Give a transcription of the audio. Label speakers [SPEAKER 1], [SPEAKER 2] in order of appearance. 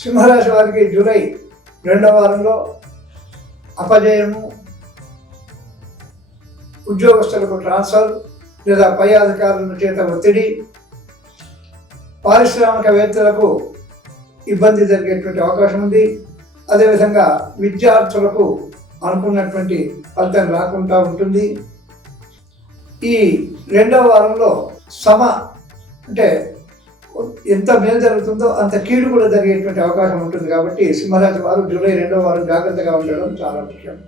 [SPEAKER 1] సింహరాశి వారికి జూలై రెండవ వారంలో అపజయము ఉద్యోగస్తులకు ట్రాన్స్ఫర్ లేదా పై అధికారుల చేత ఒత్తిడి పారిశ్రామికవేత్తలకు ఇబ్బంది జరిగేటువంటి అవకాశం ఉంది. అదేవిధంగా విద్యార్థులకు అనుకున్నటువంటి ఫలితం రాకుండా ఉంటుంది. ఈ రెండవ వారంలో సమ అంటే ఎంత మేలు జరుగుతుందో అంత కీడు కూడా జరిగేటువంటి అవకాశం ఉంటుంది కాబట్టి సింహరాశి వారు జూలై రెండవ వారం జాగ్రత్తగా ఉండడం చాలా ముఖ్యం.